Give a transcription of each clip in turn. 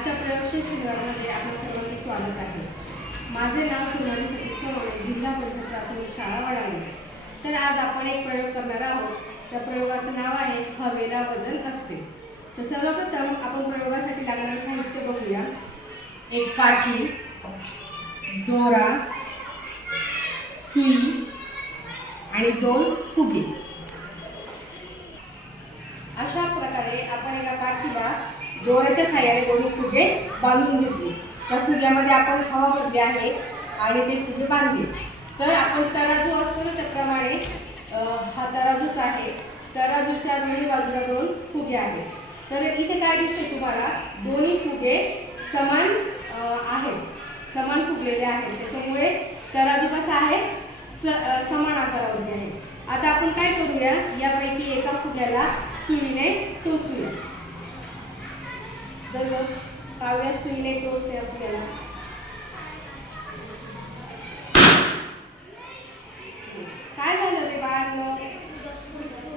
आजच्या प्रयोगशील शिबिरामध्ये आपल्या सर्वांचे स्वागत आहे। माझे नाव सोनाली सतीश सोनवणे, जिल्हा परिषद प्राथमिक शाळा वडाळे। तर आज आपण एक प्रयोग करणार आहोत। त्या प्रयोगाचं नाव आहे हवेला वजन असते। तर सर्वप्रथम आपण प्रयोगासाठी लागणारे साहित्य बघूया। एक काठी, दोरा, सुई आणि 2 फुगे। अशा प्रकारे आपण एका काठीला दोऱ्याच्या साहाय्याने 2 फुगे बांधून घेतले। त्या फुग्यामध्ये आपण हवा भरली आहे आणि ते फुगे बांधले। तर आपण तराजू असतो ना त्याप्रमाणे हा तराजूच आहे। तराजूच्या दोन्ही बाजूला 2 फुगे आहेत। तर इथे काय दिसते तुम्हाला, दोन्ही फुगे समान आहेत, समान फुगलेले आहेत। त्याच्यामुळे तराजू कसा आहे, समान आकारावरती आहे। आता आपण काय करूया, यापैकी एका फुग्याला सुईने टोचूया। जर काव्या सुईने टोचते आपल्याला, काय झालं रे बाळांनो,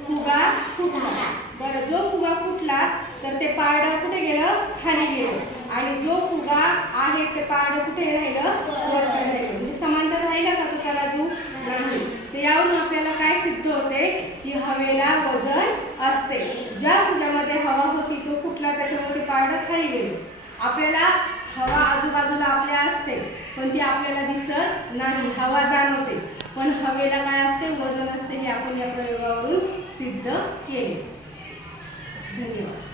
फुगा फुटला। बरं, जो फुगा फुटला तर ते पारडं कुठे गेलं, खाली गेलं, आणि जो फुगा आहे ते पारडं कुठे राहिलं, वरती राहिलं। म्हणजे समांतर राहिला का तो तराजू, नाही। तर यावरून आपल्याला काय सिद्ध होते की हवेला वजन असते। ज्या फुग्यामध्ये हवा होती तो फुटला, त्याच्यामुळे ते पारडं खाली गेलं। आपल्याला हवा आजूबाजूला आपल्या असते, पण ती आपल्याला दिसत नाही, हवा जाणवते, पण हवेला काय असते, वजन असते। हे आपण या प्रयोगावरून सिद्ध केले। धन्यवाद।